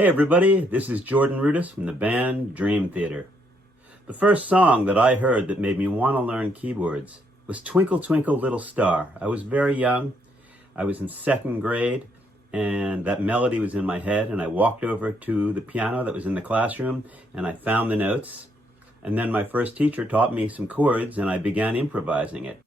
Hey everybody, this is Jordan Rudess from the band Dream Theater. The first song that I heard that made me want to learn keyboards was Twinkle Twinkle Little Star. I was very young. I was in second grade and that melody was in my head, and I walked over to the piano that was in the classroom and I found the notes. And then my first teacher taught me some chords and I began improvising it.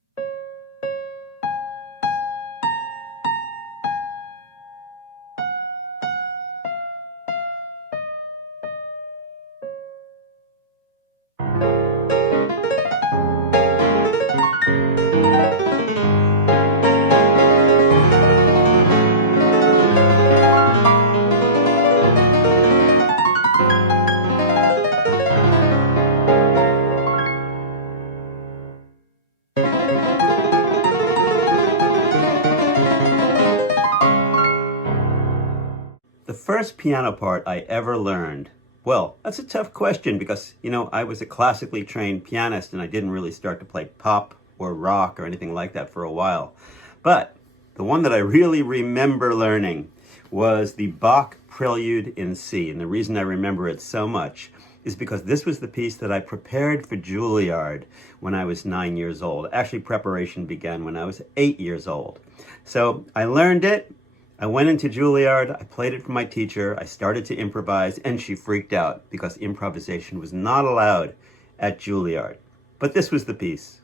The first piano part I ever learned, well, that's a tough question because, I was a classically trained pianist and I didn't really start to play pop or rock or anything like that for a while. But the one that I really remember learning was the Bach Prelude in C. And the reason I remember it so much is because this was the piece that I prepared for Juilliard when I was 9 years old. Actually, preparation began when I was 8 years old. So I learned it. I went into Juilliard, I played it for my teacher, I started to improvise, and she freaked out because improvisation was not allowed at Juilliard. But this was the piece.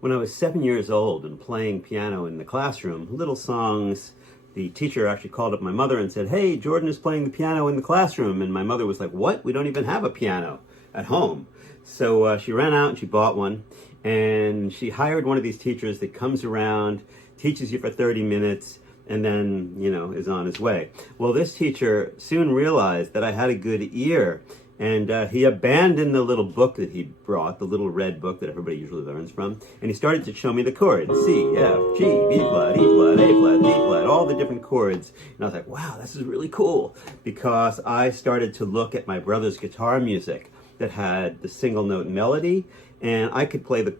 When I was 7 years old and playing piano in the classroom, little songs, the teacher actually called up my mother and said, "Hey, Jordan is playing the piano in the classroom." And my mother was like, "What? We don't even have a piano at home." So she ran out and she bought one. And she hired one of these teachers that comes around, teaches you for 30 minutes, and then, is on his way. Well, this teacher soon realized that I had a good ear. And he abandoned the little book that he brought, the little red book that everybody usually learns from, and he started to show me the chords: C, F, G, B flat, E flat, A flat, D flat, all the different chords. And I was like, wow, this is really cool, because I started to look at my brother's guitar music that had the single note melody, and I could play the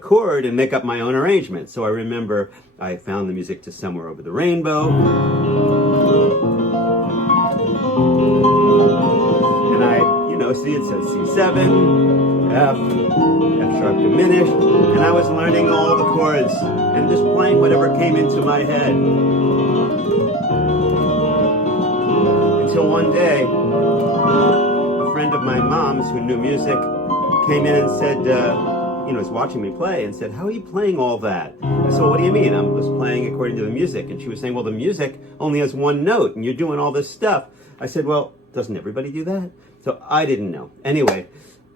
chord and make up my own arrangement. So I remember I found the music to Somewhere Over the Rainbow. See, it says C7, F sharp diminished, and I was learning all the chords and just playing whatever came into my head. Until one day, a friend of my mom's who knew music came in and said, was watching me play and said, "How are you playing all that?" I said, "What do you mean?" "I was playing according to the music." And she was saying, "Well, the music only has one note and you're doing all this stuff." I said, "Well, doesn't everybody do that?" So I didn't know. Anyway,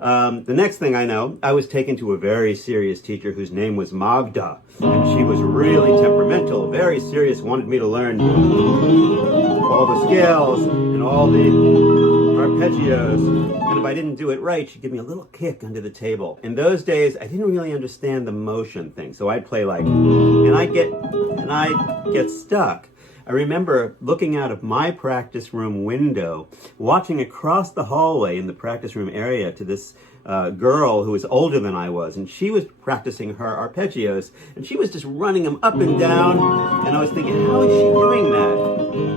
the next thing I know, I was taken to a very serious teacher whose name was Magda. And she was really temperamental, very serious, wanted me to learn all the scales and all the arpeggios. And if I didn't do it right, she'd give me a little kick under the table. In those days, I didn't really understand the motion thing. So I'd play like, and I'd get stuck. I remember looking out of my practice room window, watching across the hallway in the practice room area to this girl who was older than I was, and she was practicing her arpeggios, and she was just running them up and down, and I was thinking, how is she doing that?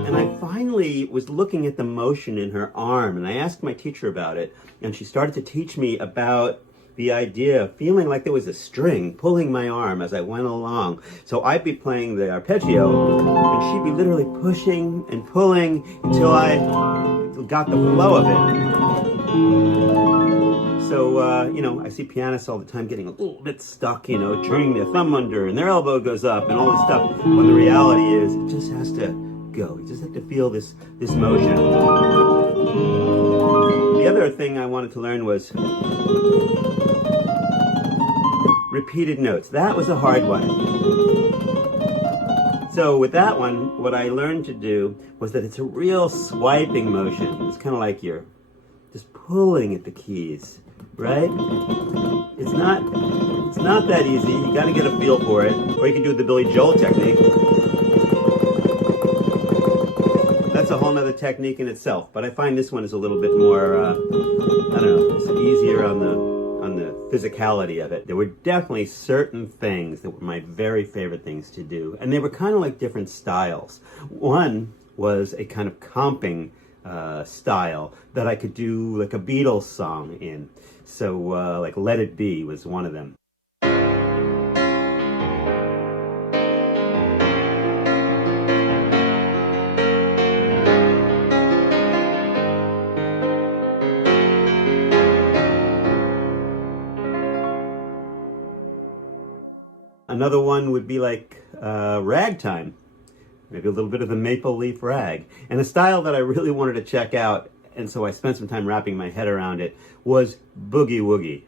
And I finally was looking at the motion in her arm, and I asked my teacher about it, and she started to teach me about the idea of feeling like there was a string pulling my arm as I went along. So I'd be playing the arpeggio, and she'd be literally pushing and pulling until I got the flow of it. So, I see pianists all the time getting a little bit stuck, turning their thumb under and their elbow goes up and all this stuff, when the reality is it just has to go. You just have to feel this motion. The other thing I wanted to learn was repeated notes. That was a hard one. So with that one, what I learned to do was that it's a real swiping motion. It's kind of like you're just pulling at the keys, right? It's not that easy. You got to get a feel for it, or you can do the Billy Joel technique. That's a whole nother technique in itself, but I find this one is a little bit more, I don't know, it's easier on the physicality of it. There were definitely certain things that were my very favorite things to do, and they were kind of like different styles. One was a kind of comping style that I could do like a Beatles song in. So like Let It Be was one of them. Another one would be like ragtime, maybe a little bit of the maple leaf rag. And a style that I really wanted to check out, and so I spent some time wrapping my head around it, was boogie woogie.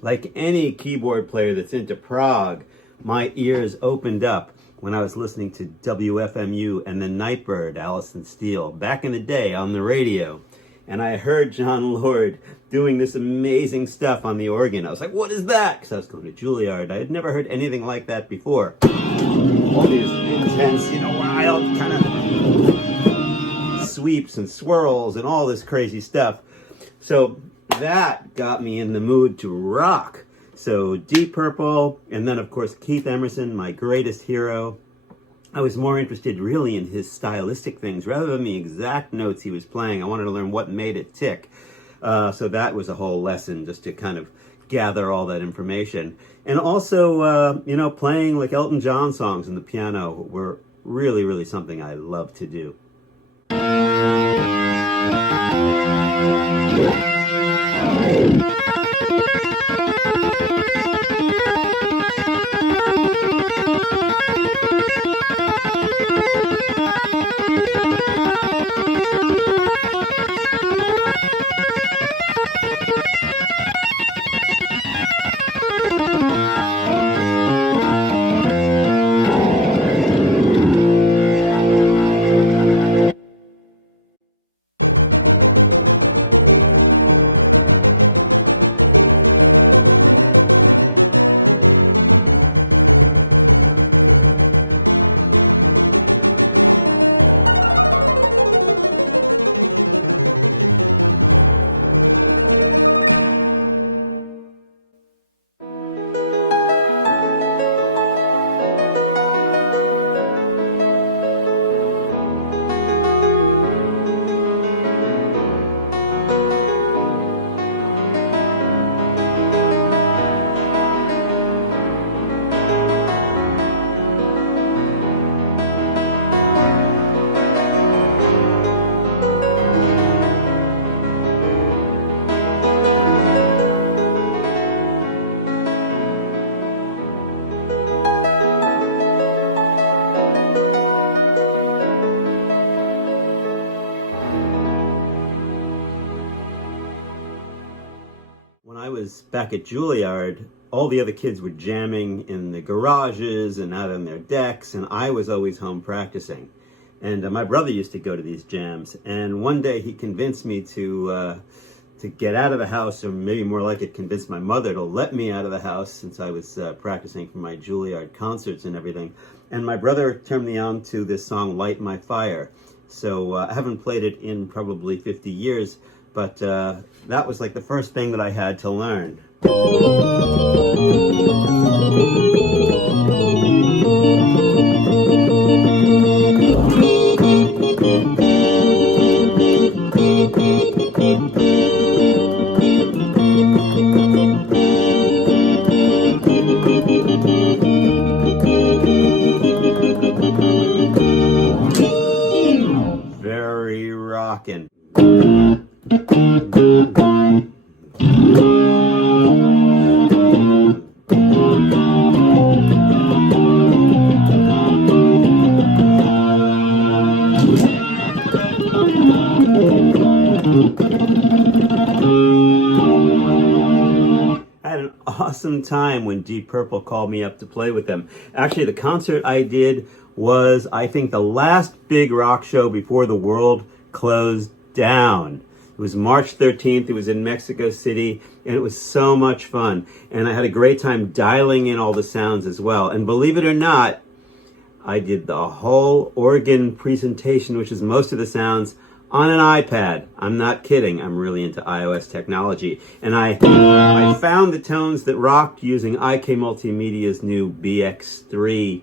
Like any keyboard player that's into prog, my ears opened up when I was listening to WFMU and then Nightbird, Alison Steele, back in the day on the radio. And I heard John Lord doing this amazing stuff on the organ. I was like, what is that? Because I was going to Juilliard. I had never heard anything like that before. All these intense, wild kind of sweeps and swirls and all this crazy stuff. So that got me in the mood to rock. So Deep Purple, and then of course Keith Emerson, my greatest hero. I was more interested really in his stylistic things rather than the exact notes he was playing. I wanted to learn what made it tick. So that was a whole lesson, just to kind of gather all that information. And also, playing like Elton John songs on the piano were really, really something I love to do. Back at Juilliard, all the other kids were jamming in the garages and out on their decks, and I was always home practicing. And my brother used to go to these jams, and one day he convinced me to get out of the house, or maybe more like it, convinced my mother to let me out of the house since I was practicing for my Juilliard concerts and everything. And my brother turned me on to this song, Light My Fire. So I haven't played it in probably 50 years, but that was like the first thing that I had to learn. time when Deep Purple called me up to play with them. Actually, the concert I did was, I think, the last big rock show before the world closed down. It was March 13th. It was in Mexico City, and it was so much fun. And I had a great time dialing in all the sounds as well. And believe it or not, I did the whole organ presentation, which is most of the sounds, on an iPad. I'm not kidding. I'm really into iOS technology. And I found the tones that rocked using IK Multimedia's new BX3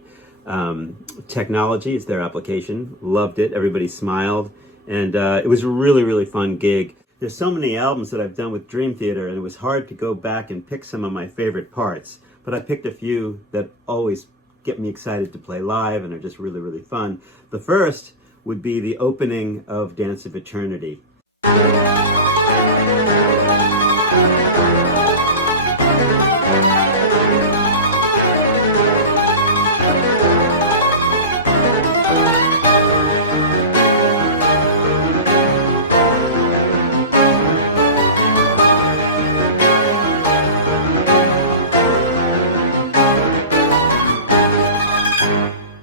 technology. It's their application. Loved it. Everybody smiled. And it was a really, really fun gig. There's so many albums that I've done with Dream Theater, and it was hard to go back and pick some of my favorite parts. But I picked a few that always get me excited to play live and are just really, really fun. The first would be the opening of Dance of Eternity.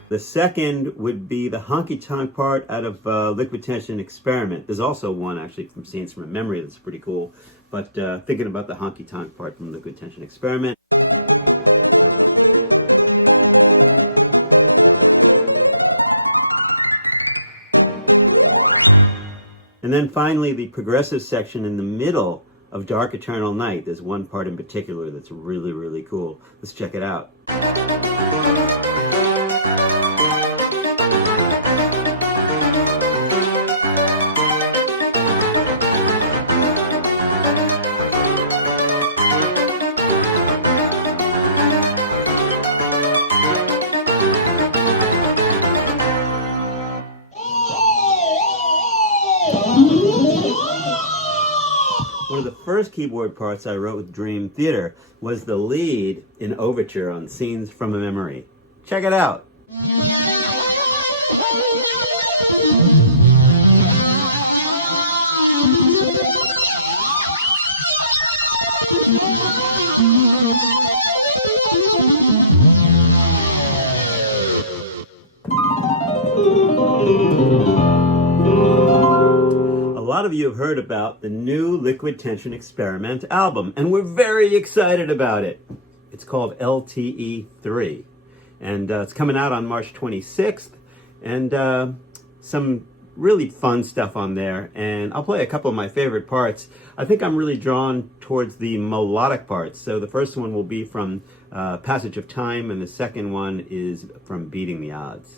The second would be the honky-tonk part out of Liquid Tension Experiment. There's also one actually from Scenes from a Memory that's pretty cool. But thinking about the honky-tonk part from Liquid Tension Experiment. And then finally, the progressive section in the middle of Dark Eternal Night. There's one part in particular that's really, really cool. Let's check it out. One of the first keyboard parts I wrote with Dream Theater was the lead in Overture on Scenes from a Memory. Check it out. A lot of you have heard about the new Liquid Tension Experiment album, and we're very excited about it. It's called LTE3, and it's coming out on March 26th, and some really fun stuff on there, and I'll play a couple of my favorite parts. I think I'm really drawn towards the melodic parts, so the first one will be from Passage of Time, and the second one is from Beating the Odds.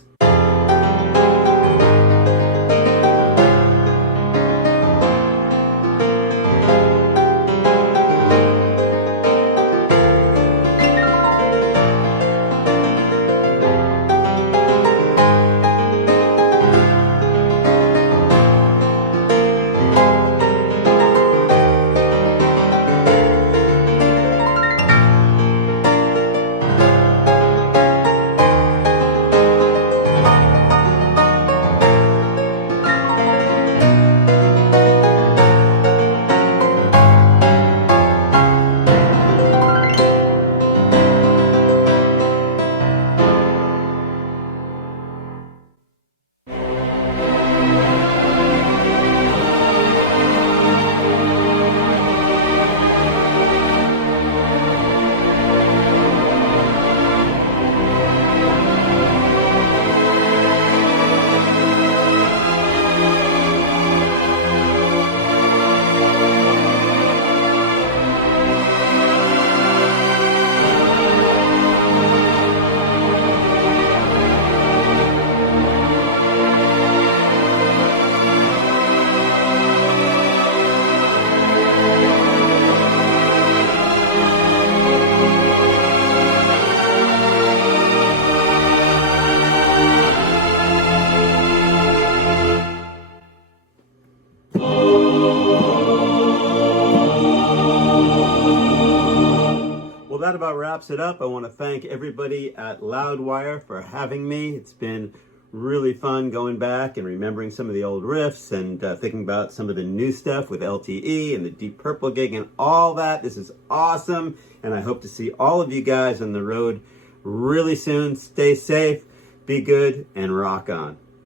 Well, that about wraps it up. I want to thank everybody at Loudwire for having me. It's been really fun going back and remembering some of the old riffs and thinking about some of the new stuff with LTE and the Deep Purple gig and all that. This is awesome, and I hope to see all of you guys on the road really soon. Stay safe, be good, and rock on.